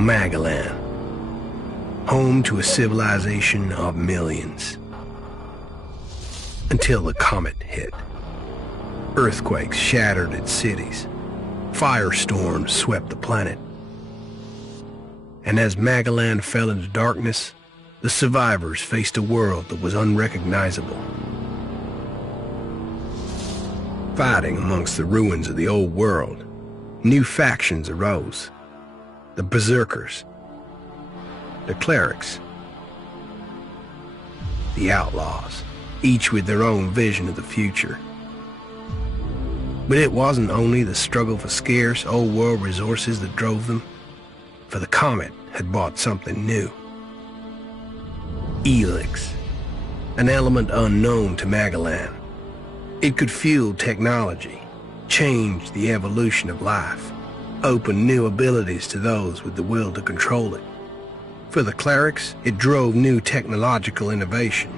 Magalan, home to a civilization of millions. Until the comet hit. Earthquakes shattered its cities. Firestorms swept the planet. And as Magalan fell into darkness, the survivors faced a world that was unrecognizable. Fighting amongst the ruins of the old world, new factions arose. The Berserkers, the Clerics, the Outlaws, each with their own vision of the future. But it wasn't only the struggle for scarce old world resources that drove them, for the comet had brought something new. Elex, an element unknown to Magalan. It could fuel technology, change the evolution of life, open new abilities to those with the will to control it. For the clerics, it drove new technological innovation.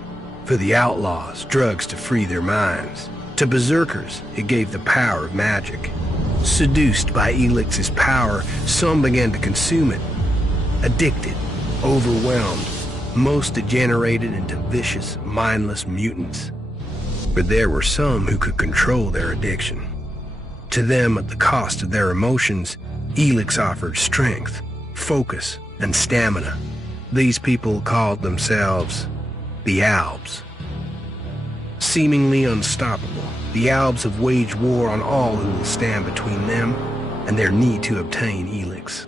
For the outlaws, drugs to free their minds. To berserkers, it gave the power of magic. Seduced by Elix's power, some began to consume it. Addicted, overwhelmed, most degenerated into vicious, mindless mutants. But there were some who could control their addiction. To them, at the cost of their emotions, Elex offered strength, focus, and stamina. These people called themselves the Albs. Seemingly unstoppable, the Albs have waged war on all who will stand between them and their need to obtain Elex.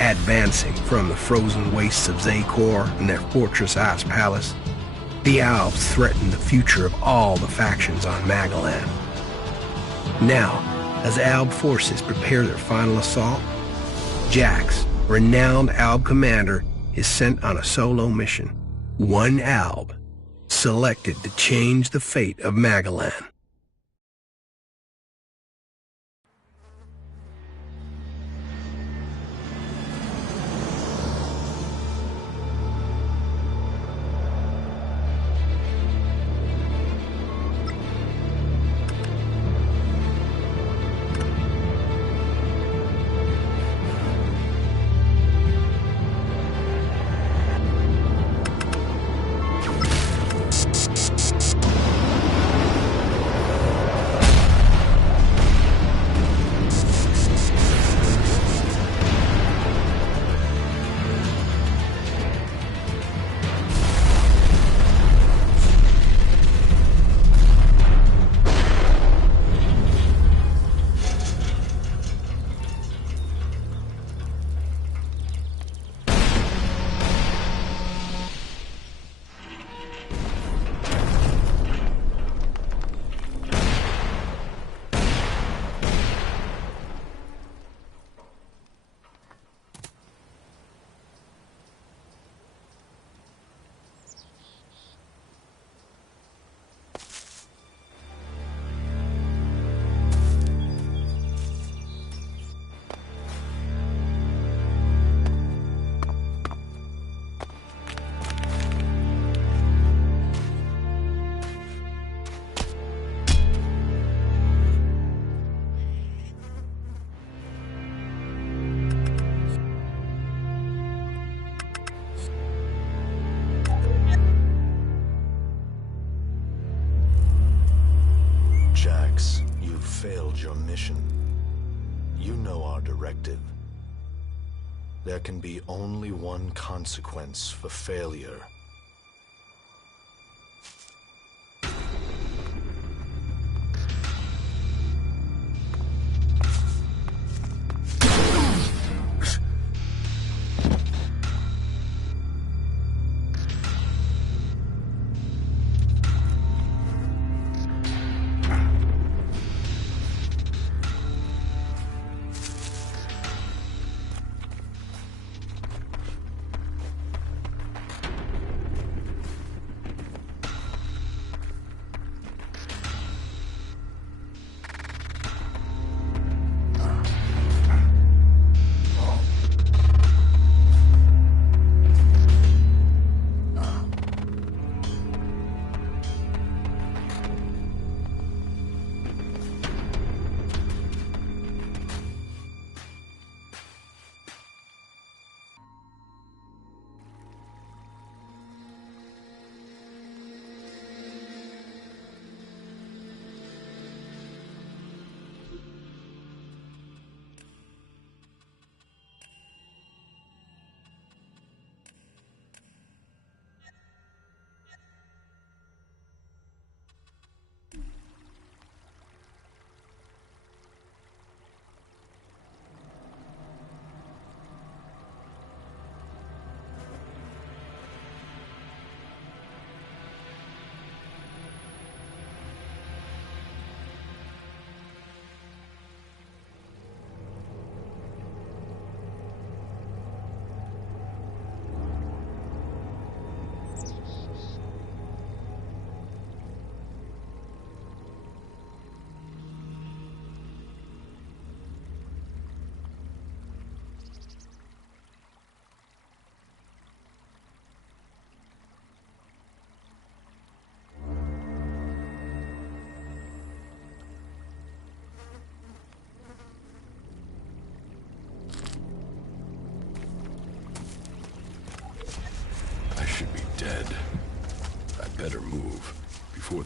Advancing from the frozen wastes of Zakor and their fortress Ice Palace, the Albs threaten the future of all the factions on Magalan. Now, as Alb forces prepare their final assault, Jax, renowned Alb commander, is sent on a solo mission. One Alb, selected to change the fate of Magalan. Jax, you've failed your mission. You know our directive. There can be only one consequence for failure.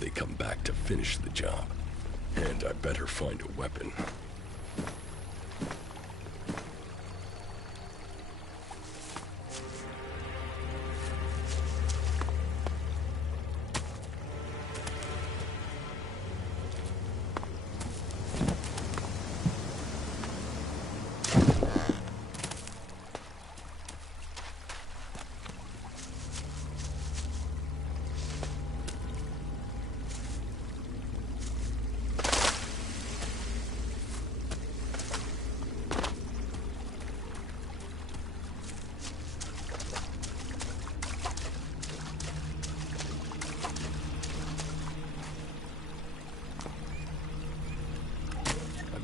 they come back to finish the job. And I better find a weapon.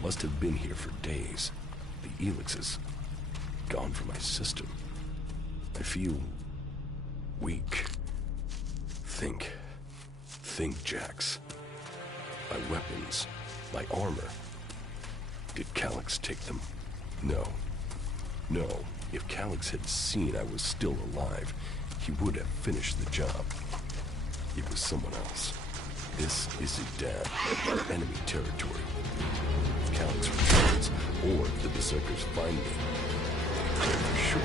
Must have been here for days. The Elex is gone from my system. I feel weak. Think, Jax. My weapons, my armor. Did Calyx take them? No. If Calyx had seen I was still alive, he would have finished the job. It was someone else. This isn't Dad. Enemy territory. If Calyx returns, or if the Berserkers find me, they're for sure.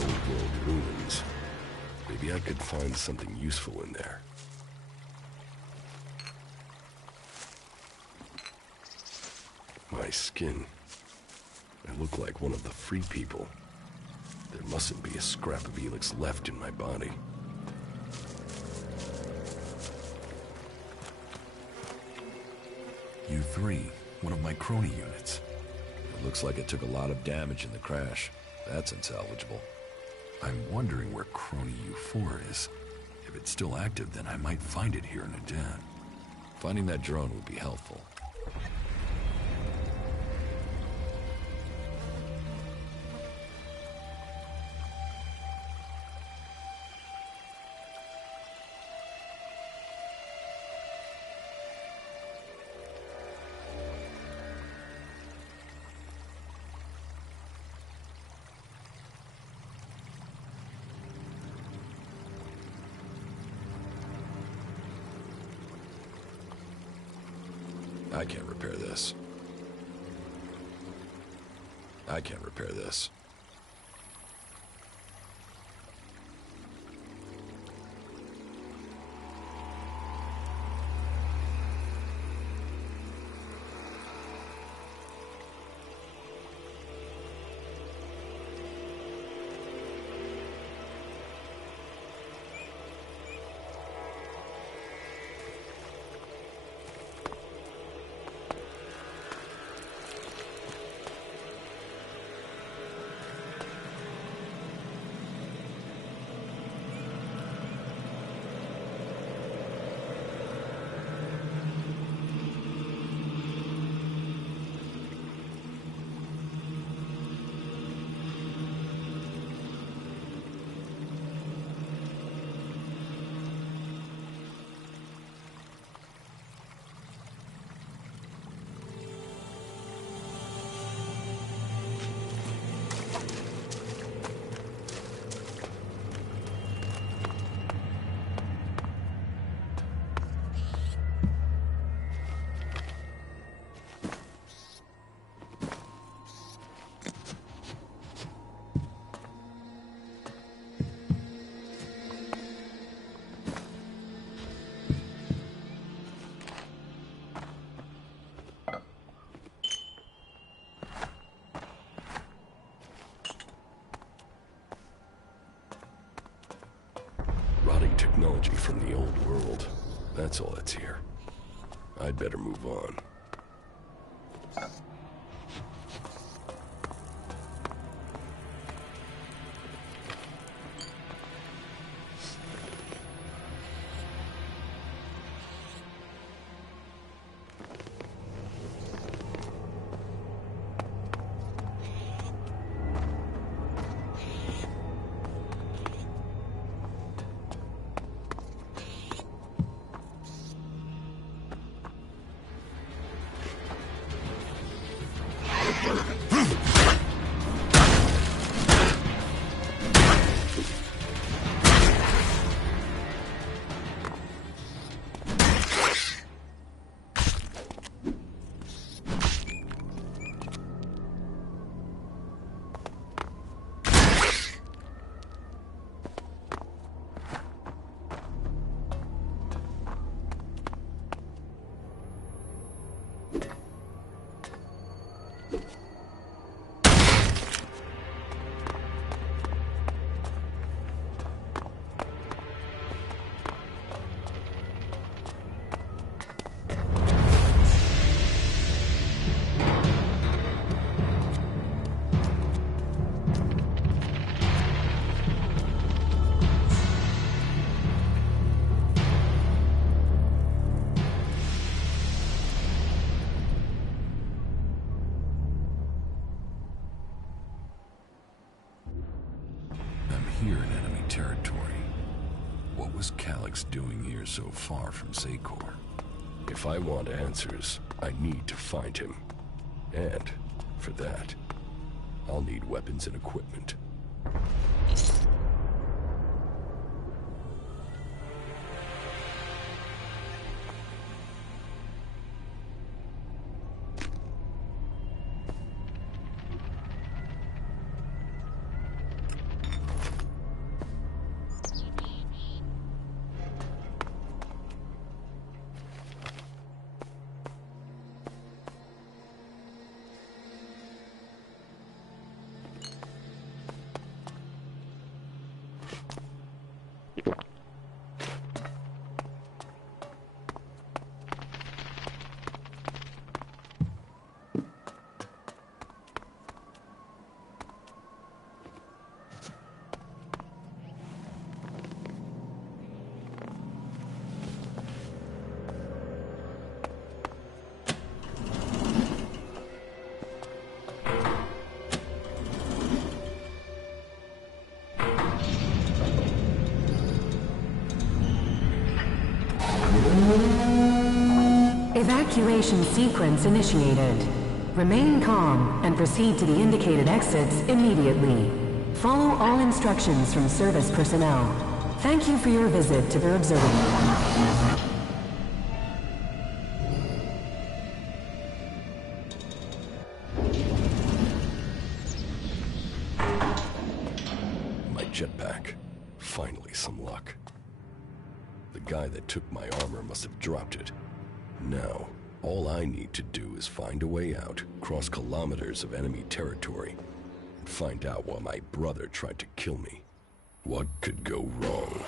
Old world ruins. Maybe I could find something useful in there. My skin. I look like one of the free people. There mustn't be a scrap of Elex left in my body. U3, one of my crony units. It looks like it took a lot of damage in the crash. That's unsalvageable. I'm wondering where crony U4 is. If it's still active, then I might find it here in a den. Finding that drone would be helpful. I can't repair this. I can't repair this. Technology from the old world. That's all that's here. I'd better move on. Elex doing here so far from Secor? If I want answers, I need to find him. And, for that, I'll need weapons and equipment. Evacuation sequence initiated. Remain calm and proceed to the indicated exits immediately. Follow all instructions from service personnel. Thank you for your visit to the observatory. My jetpack. Finally, some luck. The guy that took my armor must have dropped it. Now, all I need to do is find a way out, cross kilometers of enemy territory, and find out why my brother tried to kill me. What could go wrong?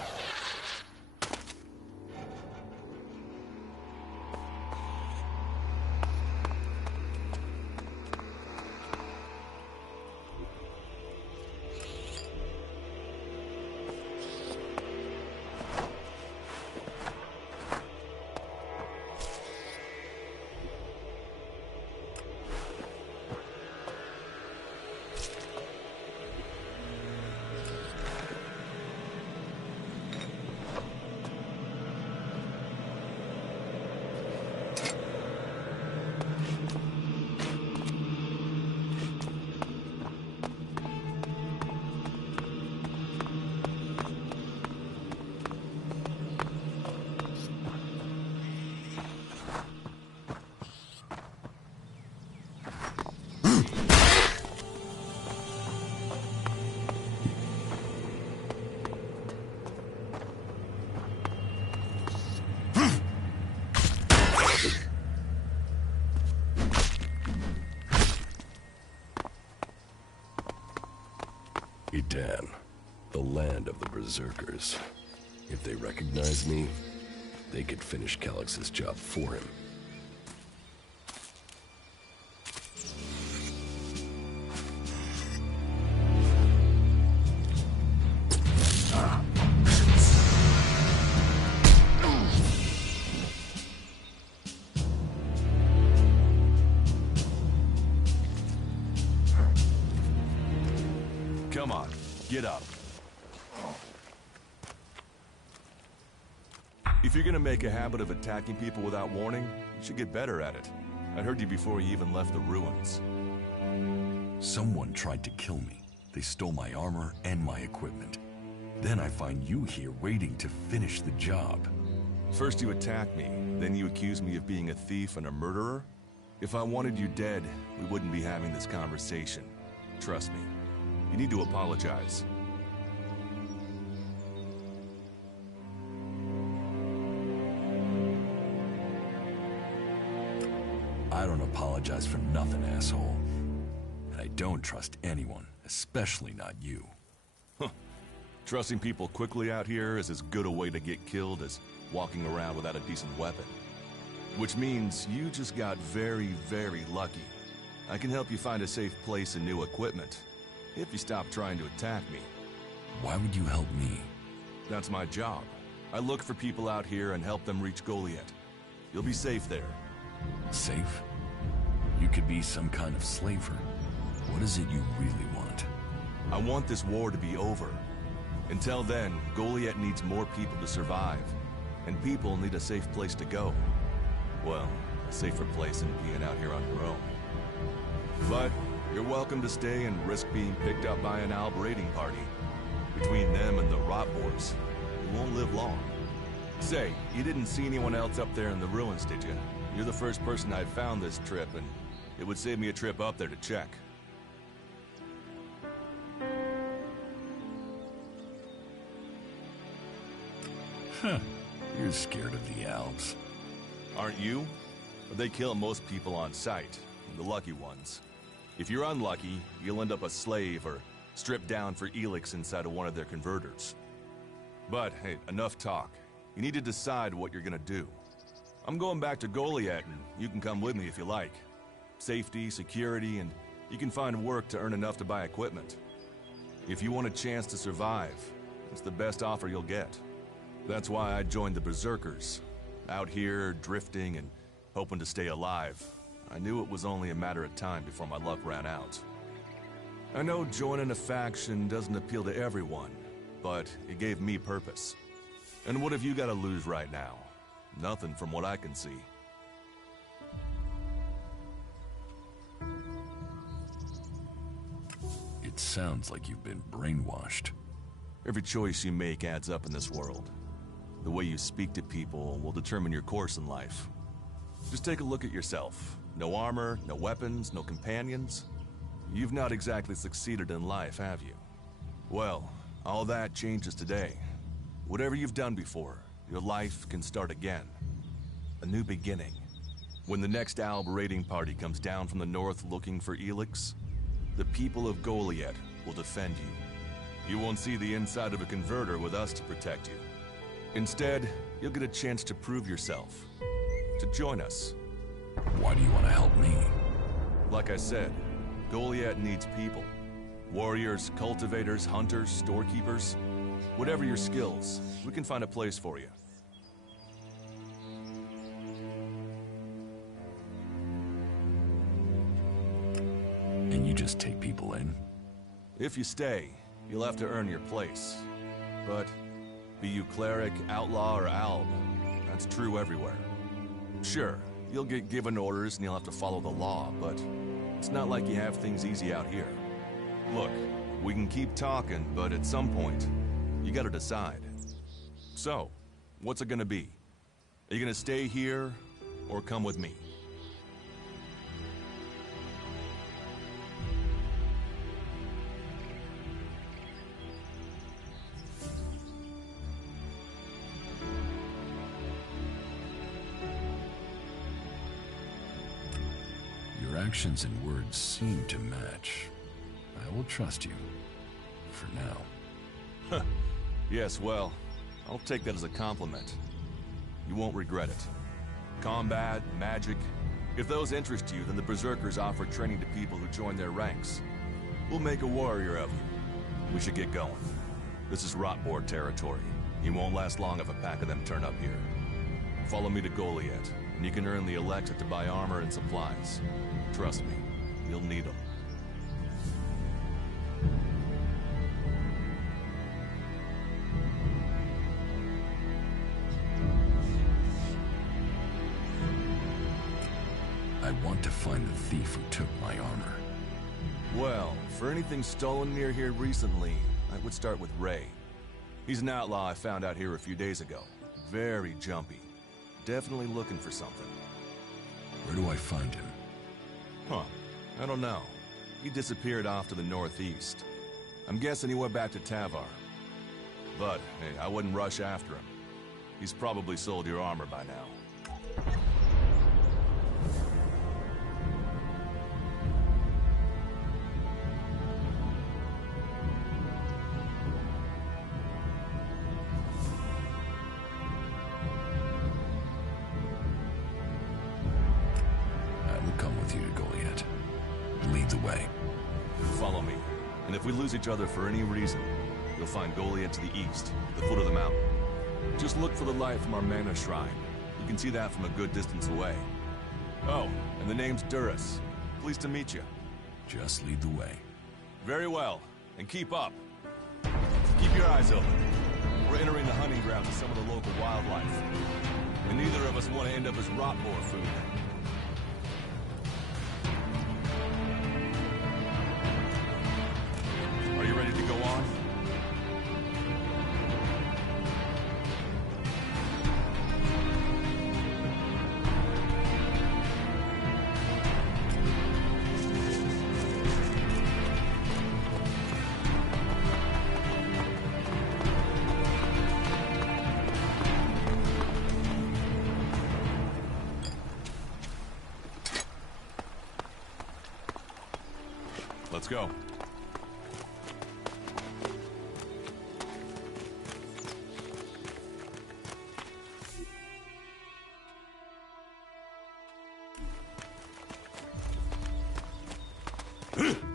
Edan, the land of the Berserkers. If they recognize me, they could finish Calix's job for him. Come on, get up. If you're gonna make a habit of attacking people without warning, you should get better at it. I heard you before you even left the ruins. Someone tried to kill me. They stole my armor and my equipment. Then I find you here waiting to finish the job. First you attack me, then you accuse me of being a thief and a murderer? If I wanted you dead, we wouldn't be having this conversation. Trust me. You need to apologize. I don't apologize for nothing, asshole. And I don't trust anyone, especially not you. Huh. Trusting people quickly out here is as good a way to get killed as walking around without a decent weapon. Which means you just got very, very lucky. I can help you find a safe place and new equipment, if you stop trying to attack me. Why would you help me? That's my job. I look for people out here and help them reach Goliath. You'll be safe there. Safe? You could be some kind of slaver. What is it you really want? I want this war to be over. Until then, Goliath needs more people to survive. and people need a safe place to go. Well, a safer place than being out here on your own. But you're welcome to stay and risk being picked up by an Alb raiding party. Between them and the rot wars, you won't live long. Say, you didn't see anyone else up there in the ruins, did you? You're the first person I've found this trip, and it would save me a trip up there to check. Huh. You're scared of the Alps. Aren't you? They kill most people on sight, the lucky ones. If you're unlucky, you'll end up a slave or stripped down for Elex inside of one of their converters. But hey, enough talk. You need to decide what you're gonna do. I'm going back to Goliath, and you can come with me if you like. Safety, security, and you can find work to earn enough to buy equipment. If you want a chance to survive, it's the best offer you'll get. That's why I joined the Berserkers. Out here, drifting and hoping to stay alive. I knew it was only a matter of time before my luck ran out. I know joining a faction doesn't appeal to everyone, but it gave me purpose. And what have you got to lose right now? Nothing from what I can see. It sounds like you've been brainwashed. Every choice you make adds up in this world. The way you speak to people will determine your course in life. Just take a look at yourself. No armor, no weapons, no companions. You've not exactly succeeded in life, have you? Well, all that changes today. Whatever you've done before, your life can start again. A new beginning. When the next Alb raiding party comes down from the north looking for Elex, the people of Goliath will defend you. You won't see the inside of a converter with us to protect you. Instead, you'll get a chance to prove yourself. To join us. Why do you want to help me? Like I said, Goliath needs people. Warriors, cultivators, hunters, storekeepers. Whatever your skills, we can find a place for you. And you just take people in? If you stay, you'll have to earn your place. But be you cleric, outlaw, or alb, that's true everywhere. Sure, you'll get given orders and you'll have to follow the law, but it's not like you have things easy out here. Look, we can keep talking, but at some point, you gotta decide. So, what's it gonna be? Are you gonna stay here, or come with me? Your actions and words seem to match. I will trust you. For now. Yes, well, I'll take that as a compliment. You won't regret it. Combat, magic, if those interest you, then the Berserkers offer training to people who join their ranks. We'll make a warrior of you. We should get going. This is Rotboard territory. You won't last long if a pack of them turn up here. Follow me to Goliath, and you can earn the Elex to buy armor and supplies. Trust me, you'll need them. I want to find the thief who took my armor. Well, for anything stolen near here recently, I would start with Ray. He's an outlaw I found out here a few days ago. Very jumpy. Definitely looking for something. Where do I find him? Huh. I don't know. He disappeared off to the northeast. I'm guessing he went back to Tavar. But, hey, I wouldn't rush after him. He's probably sold your armor by now. I will come with you to Goliath. Lead the way. Follow me. And if we lose each other for any reason, you'll find Goliath to the east, the foot of the mountain. Just look for the light from our mana shrine. You can see that from a good distance away. Oh, and the name's Duras. Pleased to meet you. Just lead the way. Very well, and keep up. Keep your eyes open. We're entering the hunting grounds of some of the local wildlife. us want to end up as rotboar food. Are you ready to go on? Let's go.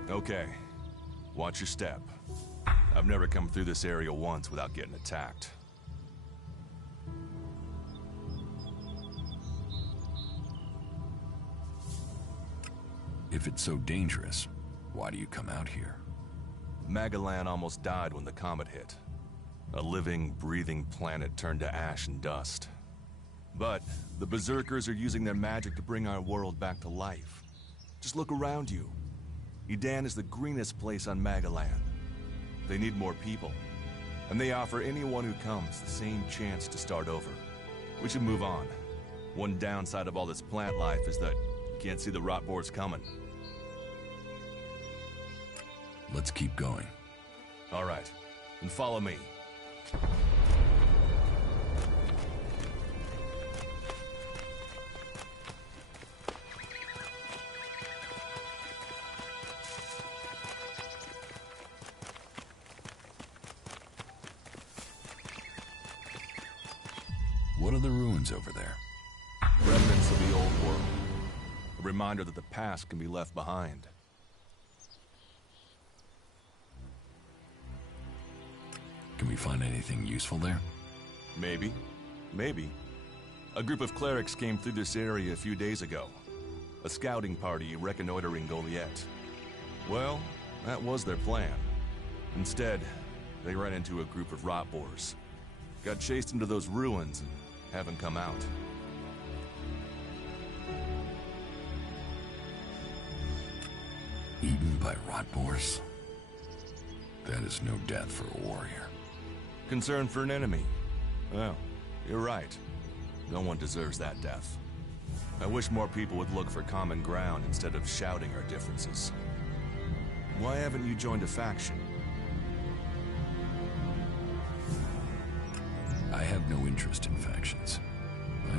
Okay. Watch your step. I've never come through this area once without getting attacked. If it's so dangerous, why do you come out here? Magalan almost died when the comet hit. A living, breathing planet turned to ash and dust. But the Berserkers are using their magic to bring our world back to life. Just look around you. Edan is the greenest place on Magalan. They need more people. And they offer anyone who comes the same chance to start over. We should move on. One downside of all this plant life is that you can't see the rotboars coming. Let's keep going. All right, and follow me. What are the ruins over there? Remnants of the old world. A reminder that the past can be left behind. Can we find anything useful there? Maybe. Maybe. A group of clerics came through this area a few days ago. A scouting party reconnoitering Goliath. Well, that was their plan. Instead, they ran into a group of rotboars. Got chased into those ruins and haven't come out. Eaten by rotboars? That is no death for a warrior. Concern for an enemy? Well, you're right. No one deserves that death. I wish more people would look for common ground instead of shouting our differences. Why haven't you joined a faction? I have no interest in factions.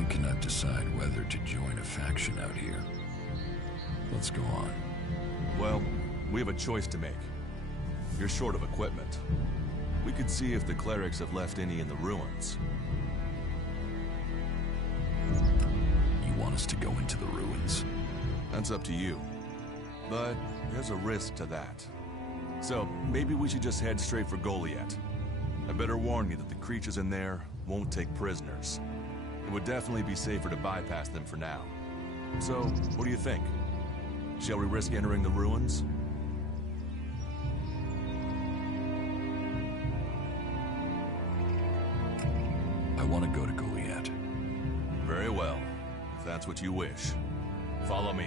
I cannot decide whether to join a faction out here. Let's go on. Well, we have a choice to make. You're short of equipment. We could see if the clerics have left any in the ruins. You want us to go into the ruins? That's up to you. But there's a risk to that. So maybe we should just head straight for Goliath. I better warn you that the creatures in there won't take prisoners. It would definitely be safer to bypass them for now. So, what do you think? Shall we risk entering the ruins? I want to go to Goliath. Very well, if that's what you wish. Follow me.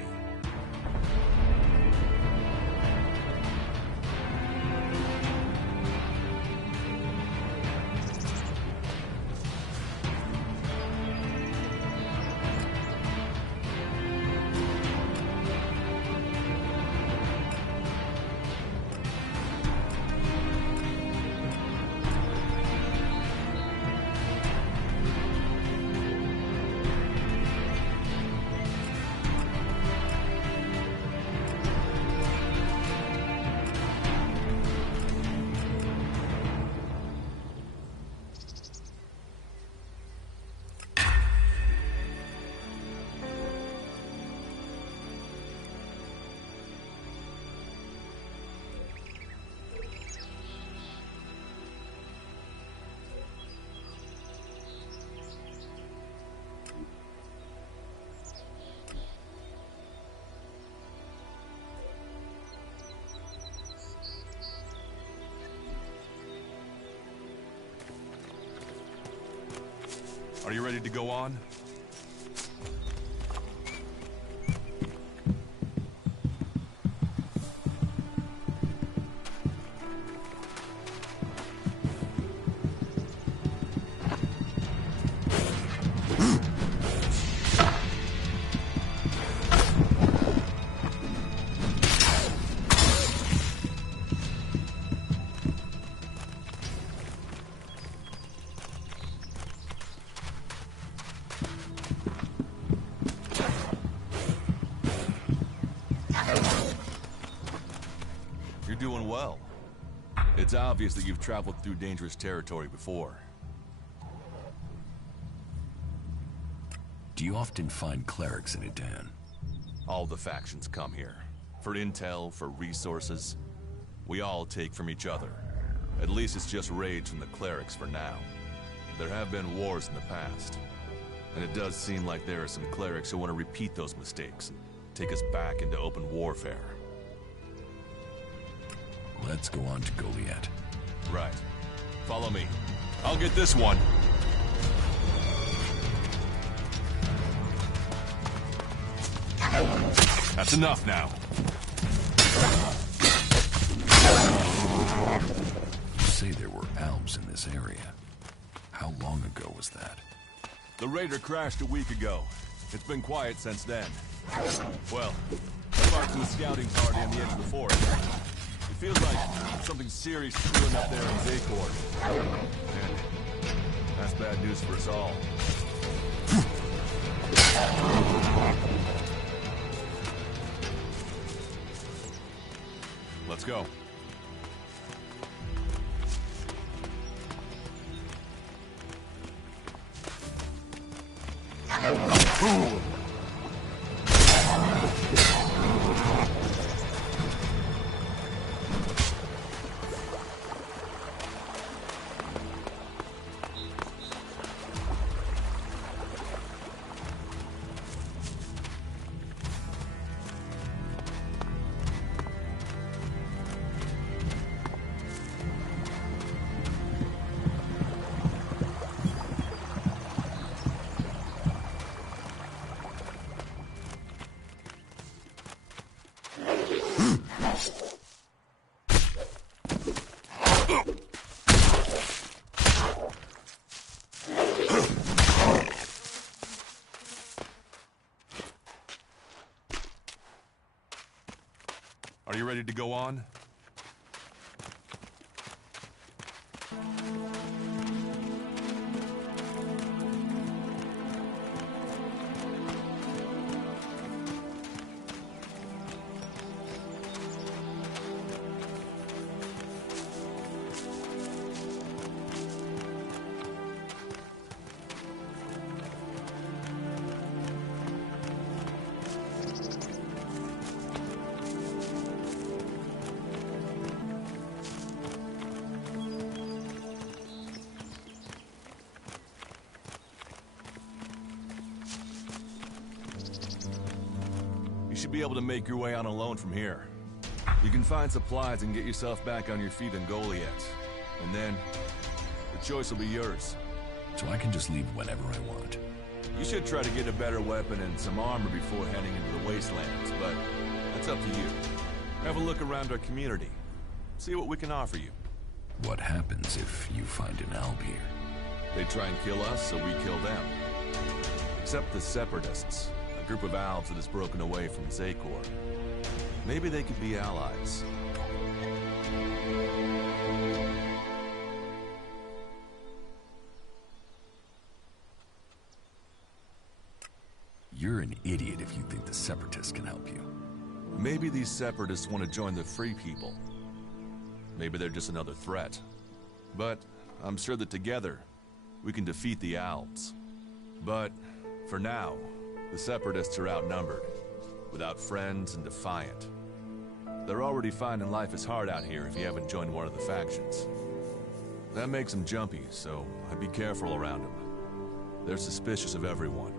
Are you ready to go on? You're doing well. It's obvious that you've traveled through dangerous territory before. Do you often find clerics in Edan? All the factions come here. For intel, for resources. We all take from each other. At least it's just rage from the clerics for now. There have been wars in the past. And it does seem like there are some clerics who want to repeat those mistakes and take us back into open warfare. Let's go on to Goliath. Right. Follow me. I'll get this one. That's enough now. You say there were Alps in this area. How long ago was that? The raider crashed a week ago. It's been quiet since then. Well, apart from the scouting party on the edge of the forest. It feels like something serious is brewing up there in Zakor. And that's bad news for us all. Let's go. Are you ready to go on? You should be able to make your way on alone from here. You can find supplies and get yourself back on your feet in Goliath. And then, the choice will be yours. So I can just leave whenever I want. You should try to get a better weapon and some armor before heading into the wastelands, but that's up to you. Have a look around our community. See what we can offer you. What happens if you find an Alb here? They try and kill us, so we kill them. Except the Separatists, a group of Albs that has broken away from Zakor. Maybe they could be allies. You're an idiot if you think the Separatists can help you. Maybe these Separatists want to join the Free People. Maybe they're just another threat. But I'm sure that together, we can defeat the Albs. But for now, the Separatists are outnumbered, without friends and defiant. They're already finding life is hard out here if you haven't joined one of the factions. That makes them jumpy, so I'd be careful around them. They're suspicious of everyone.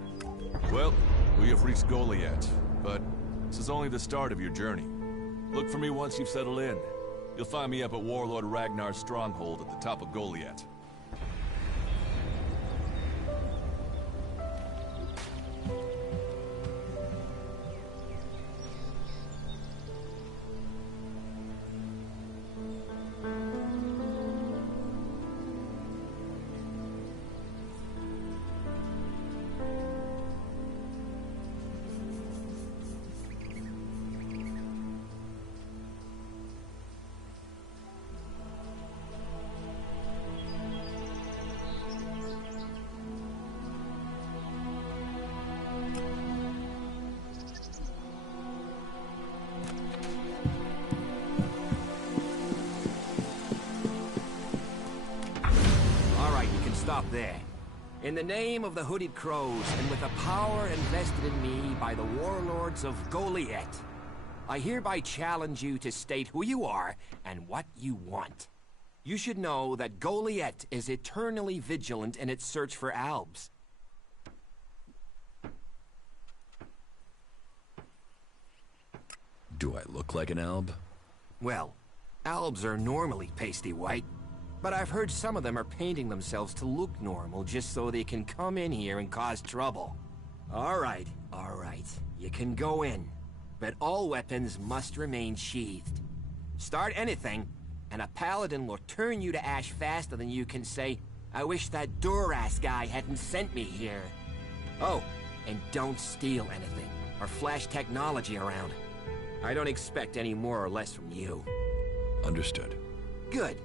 Well, we have reached Goliath, but this is only the start of your journey. Look for me once you've settled in. You'll find me up at Warlord Ragnar's stronghold at the top of Goliath. There. In the name of the Hooded Crows, and with the power invested in me by the warlords of Goliath, I hereby challenge you to state who you are and what you want. You should know that Goliath is eternally vigilant in its search for albs. Do I look like an alb? Well, albs are normally pasty white, but I've heard some of them are painting themselves to look normal just so they can come in here and cause trouble. All right. You can go in, but all weapons must remain sheathed. Start anything, and a paladin will turn you to ash faster than you can say, "I wish that Duras guy hadn't sent me here." Oh, and don't steal anything, or flash technology around. I don't expect any more or less from you. Understood. Good.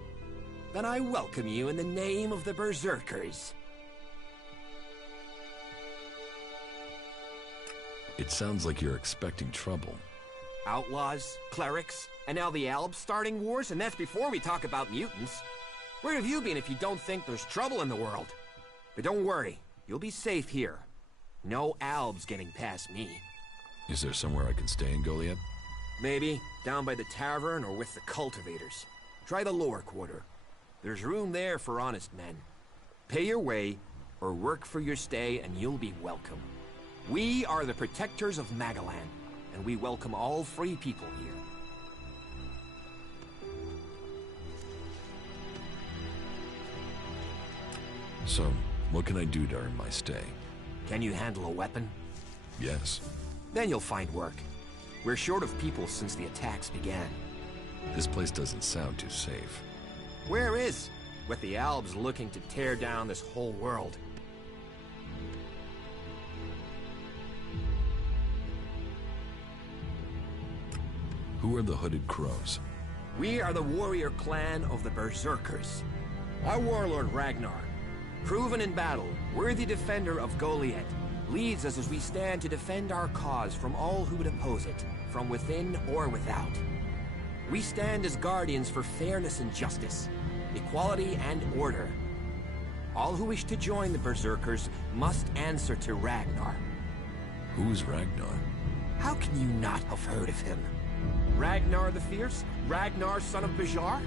Then I welcome you in the name of the Berserkers. It sounds like you're expecting trouble. Outlaws, clerics, and now the Albs starting wars, and that's before we talk about mutants. Where have you been if you don't think there's trouble in the world? But don't worry, you'll be safe here. No Albs getting past me. Is there somewhere I can stay in Goliath? Maybe down by the tavern or with the cultivators. Try the lower quarter. There's room there for honest men. Pay your way or work for your stay and you'll be welcome. We are the protectors of Magalan, and we welcome all free people here. So, what can I do to earn my stay? Can you handle a weapon? Yes. Then you'll find work. We're short of people since the attacks began. This place doesn't sound too safe. Where is? With the Albs looking to tear down this whole world. Who are the Hooded Crows? We are the warrior clan of the Berserkers. Our warlord Ragnar, proven in battle, worthy defender of Goliath, leads us as we stand to defend our cause from all who would oppose it, from within or without. We stand as guardians for fairness and justice, equality and order. All who wish to join the Berserkers must answer to Ragnar. Who's Ragnar? How can you not have heard of him? Ragnar the Fierce? Ragnar, son of Bajar?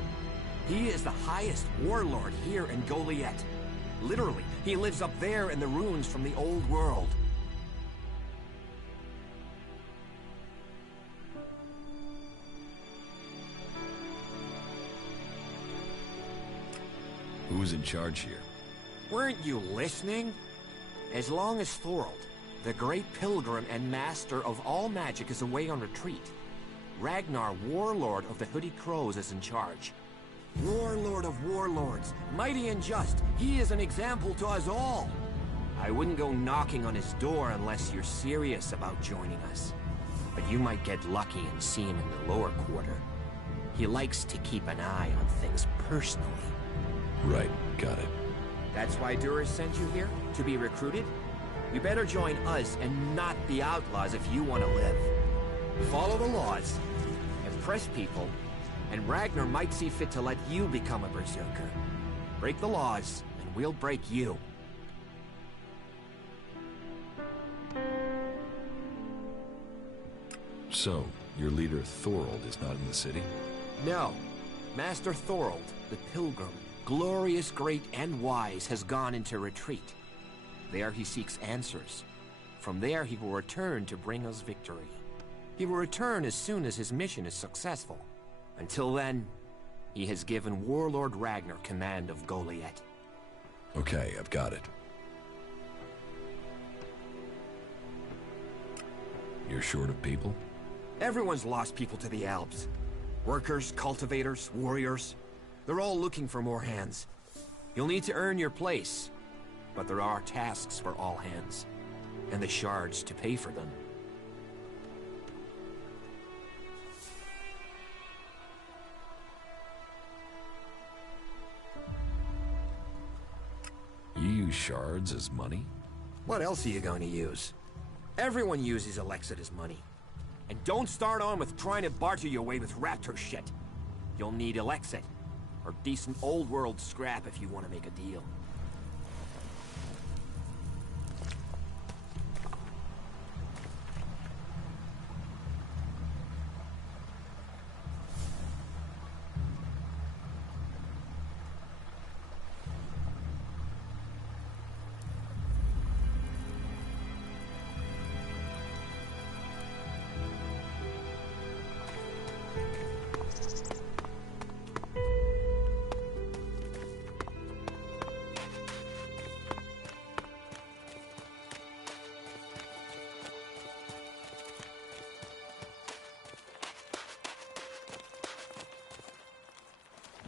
He is the highest warlord here in Goliath. Literally, he lives up there in the ruins from the old world. Who's in charge here? Weren't you listening? As long as Thorold, the great pilgrim and master of all magic, is away on retreat, Ragnar, warlord of the Hooded Crows, is in charge. Warlord of warlords, mighty and just, he is an example to us all. I wouldn't go knocking on his door unless you're serious about joining us. But you might get lucky and see him in the lower quarter. He likes to keep an eye on things personally. Right, got it. That's why Duras sent you here? To be recruited? You better join us and not the outlaws if you want to live. Follow the laws, impress people, and Ragnar might see fit to let you become a berserker. Break the laws, and we'll break you. So, your leader Thorold is not in the city? No. Master Thorold, the pilgrim, glorious, great, and wise, has gone into retreat. There he seeks answers. From there he will return to bring us victory. He will return as soon as his mission is successful. Until then, he has given Warlord Ragnar command of Goliath. Okay, I've got it. You're short of people? Everyone's lost people to the Alps. Workers, cultivators, warriors. They're all looking for more hands. You'll need to earn your place, but there are tasks for all hands, and the shards to pay for them. You use shards as money? What else are you going to use? Everyone uses Elex as money. And don't start on with trying to barter your way with raptor shit. You'll need Elex or decent old world scrap if you want to make a deal.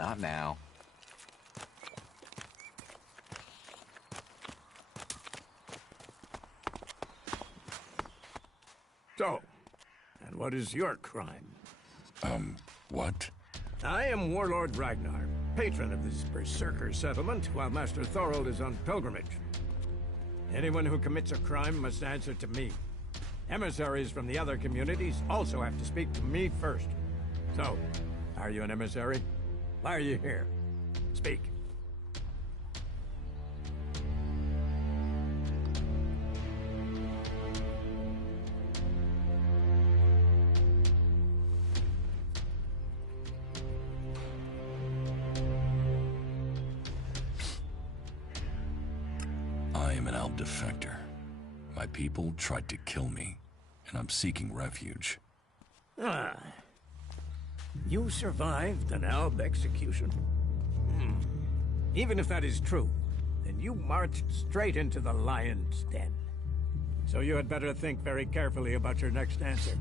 Not now. So, and what is your crime? What? I am Warlord Ragnar, patron of this Berserker settlement, while Master Thorold is on pilgrimage. Anyone who commits a crime must answer to me. Emissaries from the other communities also have to speak to me first. So, are you an emissary? Why are you here? Speak. I am an Alb defector. My people tried to kill me, and I'm seeking refuge. Ah. You survived an Alb execution? Even if that is true, then you marched straight into the lion's den. So you had better think very carefully about your next answer.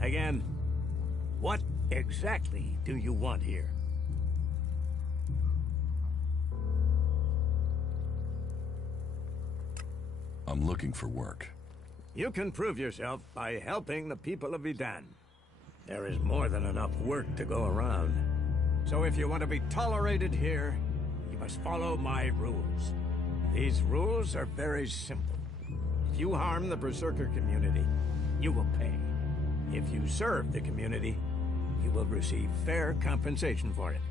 Again, what exactly do you want here? I'm looking for work. You can prove yourself by helping the people of Idan. There is more than enough work to go around. So if you want to be tolerated here, you must follow my rules. These rules are very simple. If you harm the Berserker community, you will pay. If you serve the community, you will receive fair compensation for it.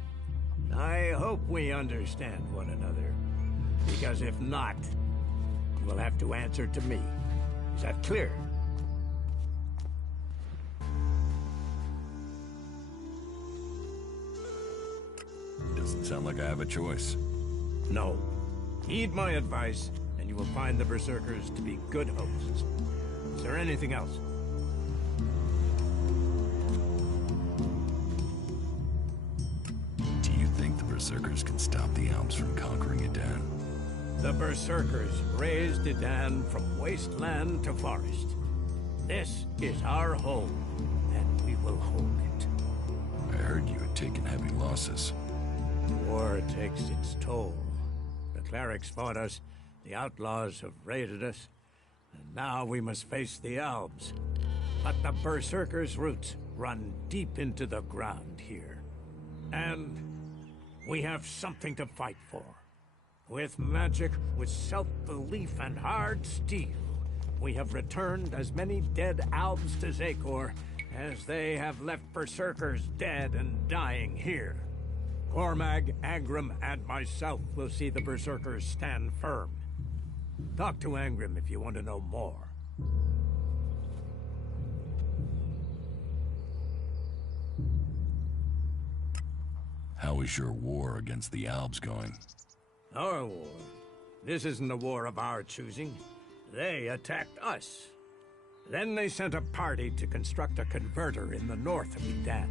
I hope we understand one another. Because if not, you will have to answer to me. Is that clear? Doesn't sound like I have a choice. No. Heed my advice, and you will find the Berserkers to be good hosts. Is there anything else? Do you think the Berserkers can stop the Alps from conquering Idan? The Berserkers raised Idan from wasteland to forest. This is our home, and we will hold it. I heard you had taken heavy losses. War takes its toll. The clerics fought us, the outlaws have raided us, and now we must face the Alps. But the Berserkers' roots run deep into the ground here. And we have something to fight for. With magic, with self-belief and hard steel, we have returned as many dead Alps to Zakor as they have left Berserkers dead and dying here. Cormag, Angrim, and myself will see the Berserkers stand firm. Talk to Angrim if you want to know more. How is your war against the Alps going? Our war? This isn't a war of our choosing. They attacked us. Then they sent a party to construct a converter in the north of Idan.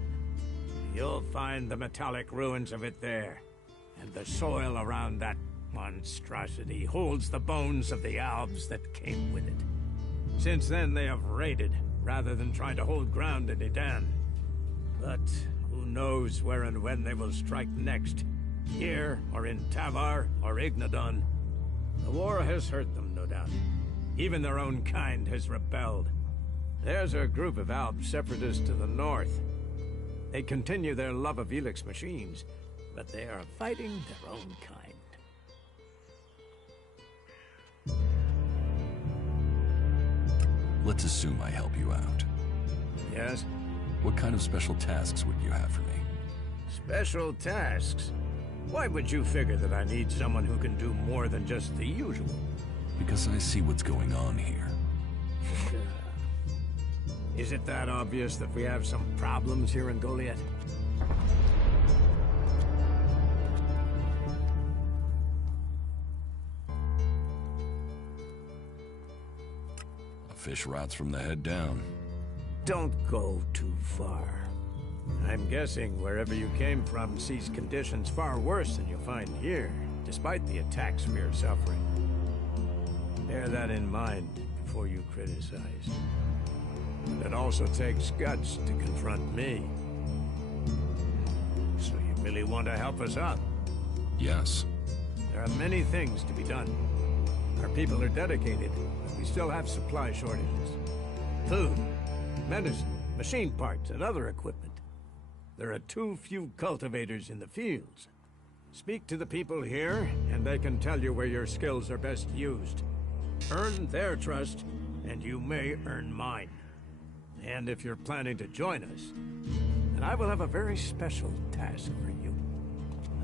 You'll find the metallic ruins of it there. And the soil around that monstrosity holds the bones of the Alps that came with it. Since then, they have raided, rather than trying to hold ground in Idan. But who knows where and when they will strike next? Here, or in Tavar, or Ignadon. The war has hurt them, no doubt. Even their own kind has rebelled. There's a group of Alp separatists to the north. They continue their love of Elex machines, but they are fighting their own kind. Let's assume I help you out. Yes? What kind of special tasks would you have for me? Special tasks? Why would you figure that I need someone who can do more than just the usual? Because I see what's going on here. Is it that obvious that we have some problems here in Goliath? A fish rots from the head down. Don't go too far. I'm guessing wherever you came from sees conditions far worse than you'll find here, despite the attacks we are suffering. Bear that in mind before you criticize. And it also takes guts to confront me. So you Really want to help us out? Yes. There are many things to be done. Our people are dedicated, but we still have supply shortages. Food, medicine, machine parts, and other equipment. There are too few cultivators in the fields. Speak to the people here, and they can tell you where your skills are best used. Earn their trust, and you may earn mine. And if you're planning to join us, then I will have a very special task for you.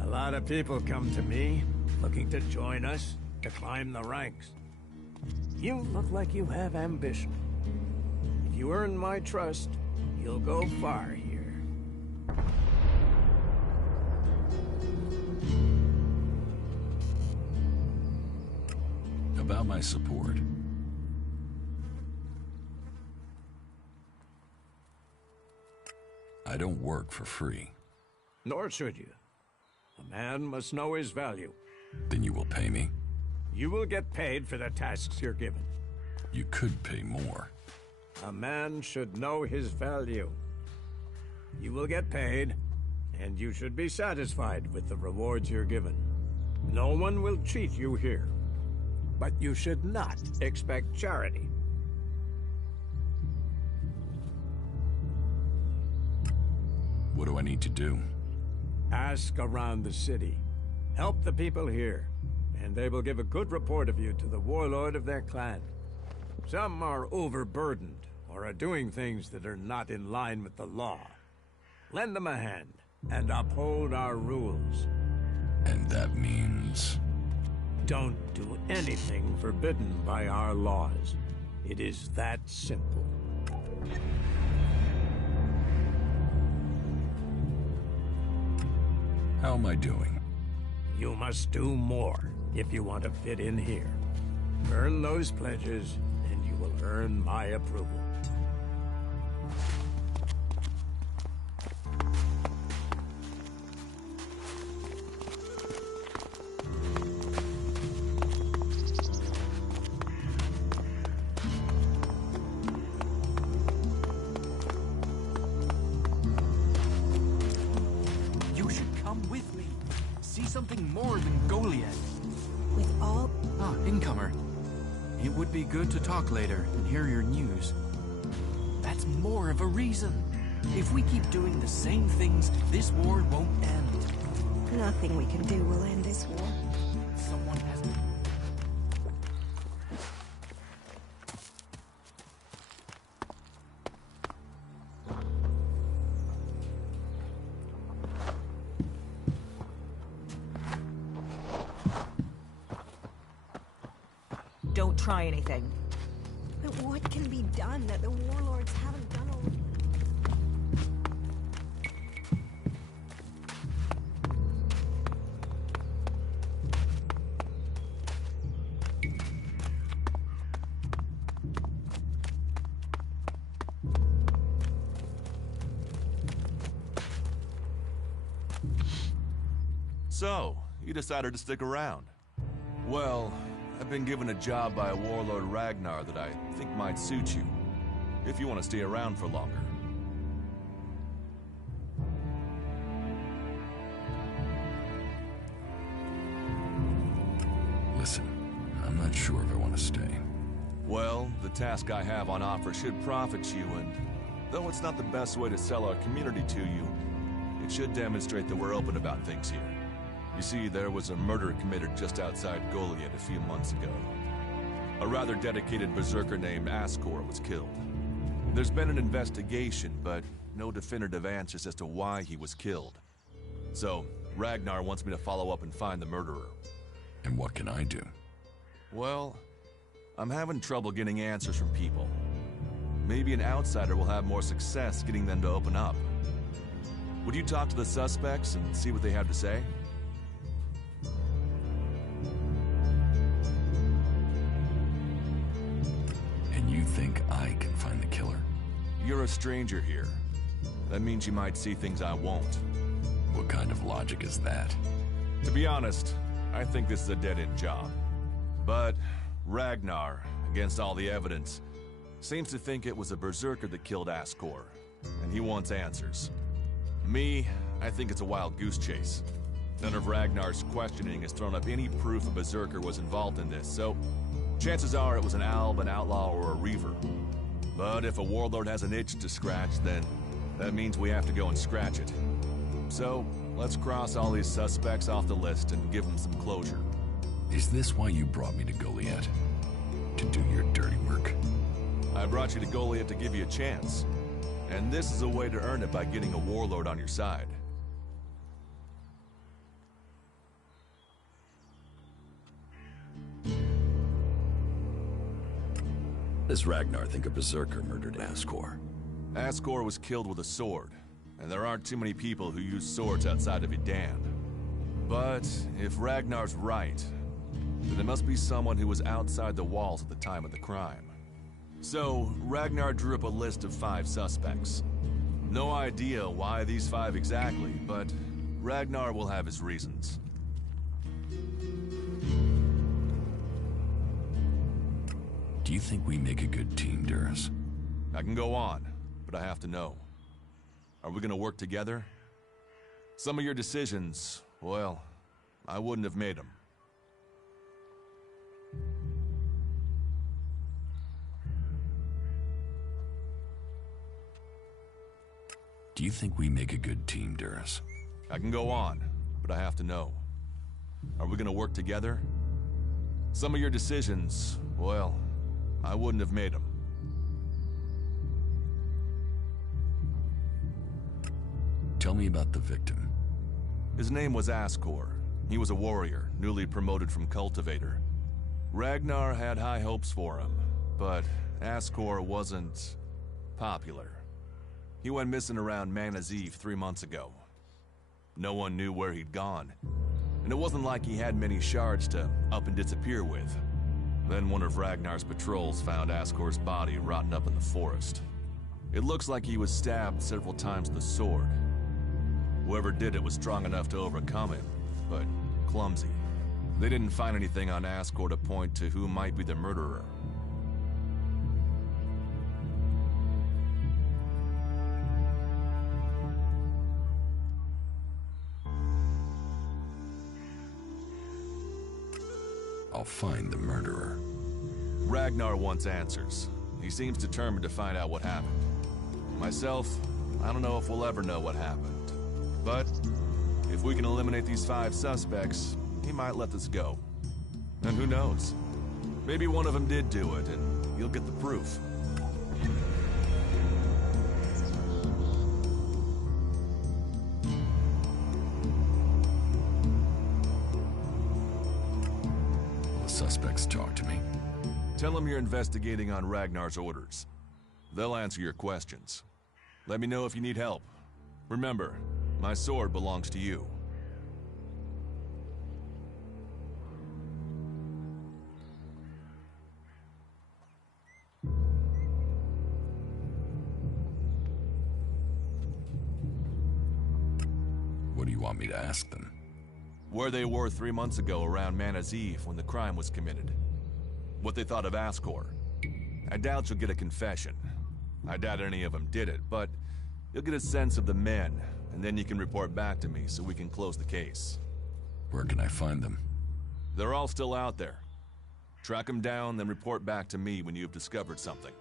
A lot of people come to me, looking to join us, to climb the ranks. You look like you have ambition. If you earn my trust, you'll go far here. About my support. I don't work for free. Nor should you. A man must know his value. Then you will pay me? You will get paid for the tasks you're given. You could pay more. A man should know his value. You will get paid, and you should be satisfied with the rewards you're given. No one will cheat you here. But you should not expect charity. What do I need to do? Ask around the city. Help the people here, and they will give a good report of you to the warlord of their clan. Some are overburdened, or are doing things that are not in line with the law. Lend them a hand, and uphold our rules. And that means... Don't do anything forbidden by our laws. It is that simple. How am I doing? You must do more if you want to fit in here. Earn those pledges, and you will earn my approval. Good to talk later and hear your news. That's more of a reason. If we keep doing the same things, this war won't end. Nothing we can do will end this war. Someone has to... Don't try anything. But what can be done that the warlords haven't done already? So, you decided to stick around. Well, I've been given a job by a warlord Ragnar that I think might suit you, if you want to stay around for longer. Listen, I'm not sure if I want to stay. Well, the task I have on offer should profit you, and though it's not the best way to sell our community to you, it should demonstrate that we're open about things here. You see, there was a murder committed just outside Goliad a few months ago. A rather dedicated berserker named Ascor was killed. There's been an investigation, but no definitive answers as to why he was killed. So, Ragnar wants me to follow up and find the murderer. And what can I do? Well, I'm having trouble getting answers from people. Maybe an outsider will have more success getting them to open up. Would you talk to the suspects and see what they have to say? You think I can find the killer? You're a stranger here. That means you might see things I won't. What kind of logic is that? To be honest, I think this is a dead-end job. But Ragnar, against all the evidence, seems to think it was a berserker that killed Ascor, and he wants answers. Me, I think it's a wild goose chase. None of Ragnar's questioning has thrown up any proof a berserker was involved in this, so chances are it was an alb, an outlaw, or a reaver. But if a warlord has an itch to scratch, then that means we have to go and scratch it. So, let's cross all these suspects off the list and give them some closure. Is this why you brought me to Goliath? To do your dirty work? I brought you to Goliath to give you a chance. And this is a way to earn it by getting a warlord on your side. Does Ragnar think a berserker murdered Ascor? Ascor was killed with a sword, and there aren't too many people who use swords outside of Idan. But if Ragnar's right, then it must be someone who was outside the walls at the time of the crime. So, Ragnar drew up a list of 5 suspects. No idea why these 5 exactly, but Ragnar will have his reasons. Do you think we make a good team, Duras? I can go on, but I have to know. Are we gonna work together? Some of your decisions, well, I wouldn't have made them. Do you think we make a good team, Duras? I can go on, but I have to know. Are we gonna work together? Some of your decisions, well, I wouldn't have made them. Tell me about the victim. His name was Ascor. He was a warrior, newly promoted from cultivator. Ragnar had high hopes for him, but Ascor wasn't popular. He went missing around Mana's Eve 3 months ago. No one knew where he'd gone, and it wasn't like he had many shards to up and disappear with. Then one of Ragnar's patrols found Ascor's body rotten up in the forest. It looks like he was stabbed several times with a sword. Whoever did it was strong enough to overcome him, but clumsy. They didn't find anything on Ascor to point to who might be the murderer. I'll find the murderer. Ragnar wants answers. He seems determined to find out what happened. Myself, I don't know if we'll ever know what happened. But if we can eliminate these 5 suspects, he might let this go. And who knows? Maybe one of them did do it, and you'll get the proof. Suspects talk to me. Tell them you're investigating on Ragnar's orders. They'll answer your questions. Let me know if you need help. Remember, my sword belongs to you. What do you want me to ask them? Where they were 3 months ago around Mana's Eve when the crime was committed. What they thought of Ascor. I doubt you'll get a confession. I doubt any of them did it, but you'll get a sense of the men, and then you can report back to me so we can close the case. Where can I find them? They're all still out there. Track them down, then report back to me when you've discovered something.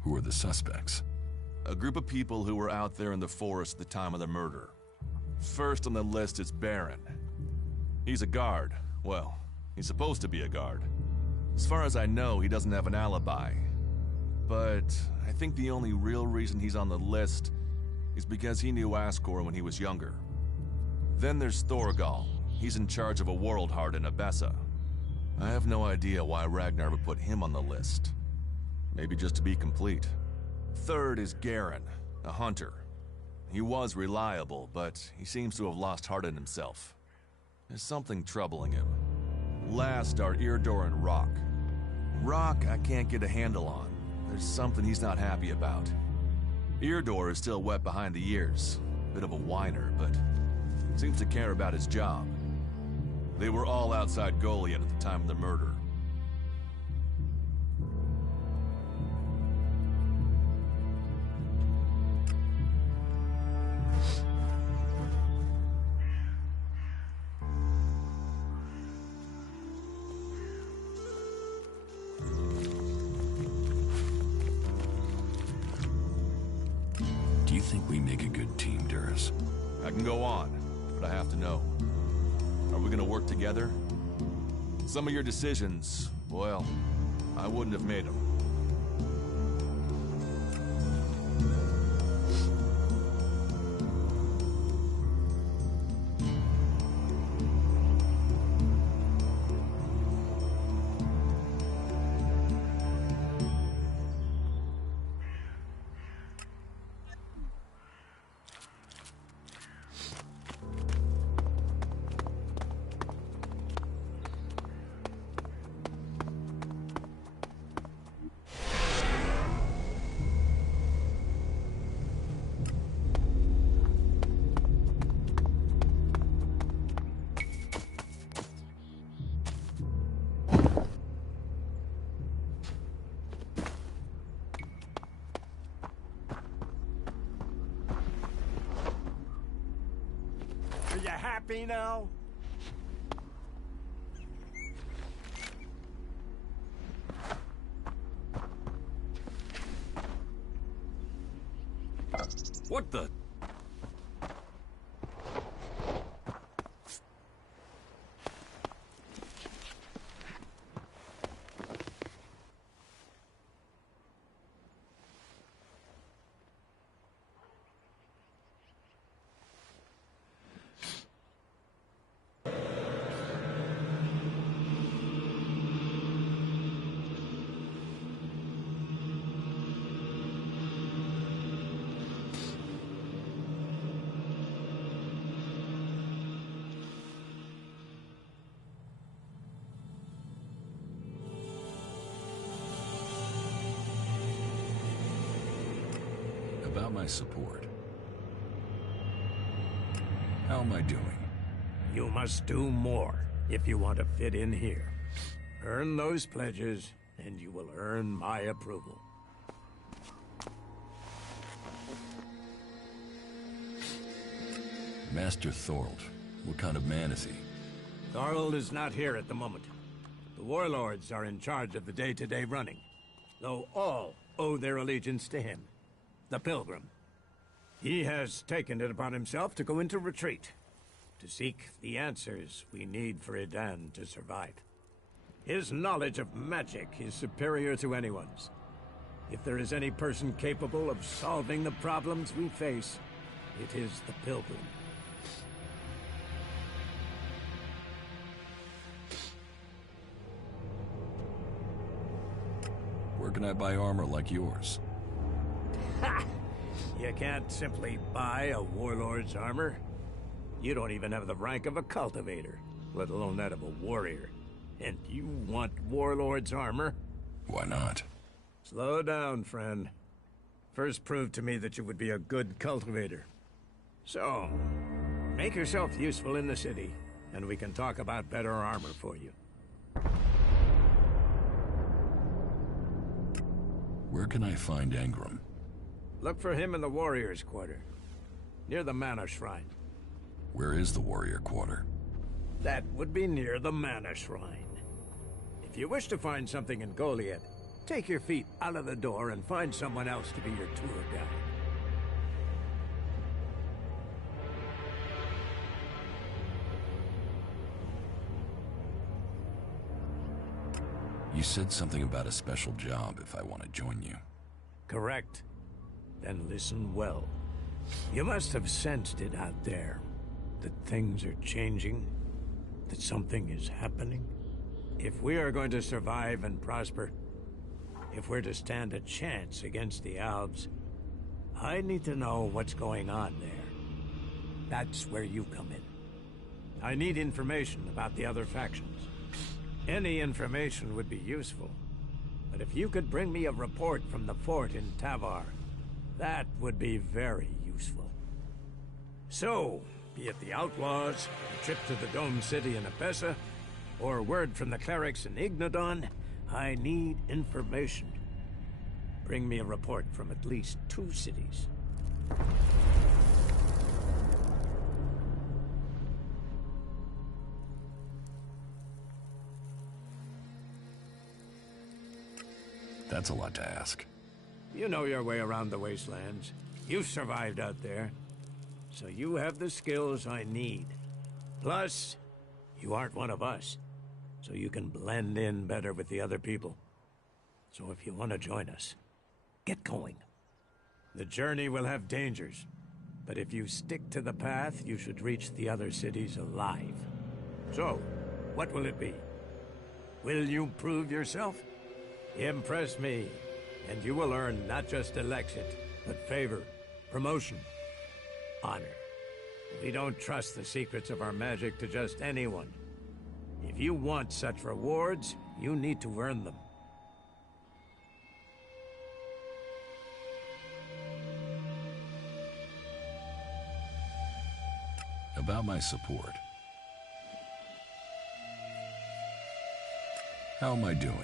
Who are the suspects? A group of people who were out there in the forest at the time of the murder. First on the list is Baron. He's a guard. Well, he's supposed to be a guard. As far as I know, he doesn't have an alibi. But I think the only real reason he's on the list is because he knew Ascor when he was younger. Then there's Thorgal. He's in charge of a world heart in Abessa. I have no idea why Ragnar would put him on the list. Maybe just to be complete. Third is Garen, a hunter. He was reliable, but he seems to have lost heart in himself. There's something troubling him. Last are Irdor and Rock. Rock I can't get a handle on. There's something he's not happy about. Irdor is still wet behind the ears. Bit of a whiner, but seems to care about his job. They were all outside Goliad at the time of the murder. Do you think we make a good team, Duras? I can go on, but I have to know. Are we gonna work together? Some of your decisions, well, I wouldn't have made them. Are you happy now? What the? About my support. How am I doing? You must do more if you want to fit in here. Earn those pledges, and you will earn my approval. Master Thorald. What kind of man is he? Thorald is not here at the moment. The warlords are in charge of the day-to-day running, though all owe their allegiance to him, the Pilgrim. He has taken it upon himself to go into retreat, to seek the answers we need for Edan to survive. His knowledge of magic is superior to anyone's. If there is any person capable of solving the problems we face, it is the Pilgrim. Where can I buy armor like yours? Ha! You can't simply buy a warlord's armor. You don't even have the rank of a cultivator, let alone that of a warrior. And you want warlord's armor? Why not? Slow down, friend. First prove to me that you would be a good cultivator. So, make yourself useful in the city, and we can talk about better armor for you. Where can I find Engram? Look for him in the Warrior's Quarter, near the Mana Shrine. Where is the Warrior Quarter? That would be near the Mana Shrine. If you wish to find something in Goliad, Take your feet out of the door and find someone else to be your tour guide. You said something about a special job if I want to join you. Correct. Then listen well. You must have sensed it out there. That things are changing. That something is happening. If we are going to survive and prosper, if we're to stand a chance against the Alps, I need to know what's going on there. That's where you come in. I need information about the other factions. Any information would be useful. But if you could bring me a report from the fort in Tavar, that would be very useful. So, be it the Outlaws, a trip to the Dome City in Apessa, or word from the clerics in Ignodon, I need information. Bring me a report from at least 2 cities. That's a lot to ask. You know your way around the wastelands. You've survived out there. So you have the skills I need. Plus, you aren't one of us. So you can blend in better with the other people. So if you want to join us, get going. The journey will have dangers. But if you stick to the path, you should reach the other cities alive. So, what will it be? Will you prove yourself? Impress me, and you will earn not just Elexit, but favor, promotion, honor. We don't trust the secrets of our magic to just anyone. If you want such rewards, you need to earn them. About my support. How am I doing?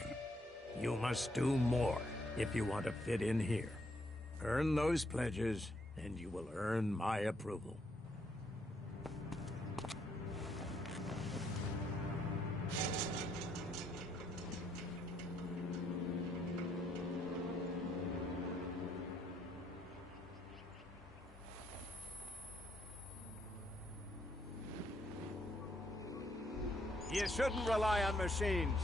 You must do more if you want to fit in here. Earn those pledges, and you will earn my approval. You shouldn't rely on machines.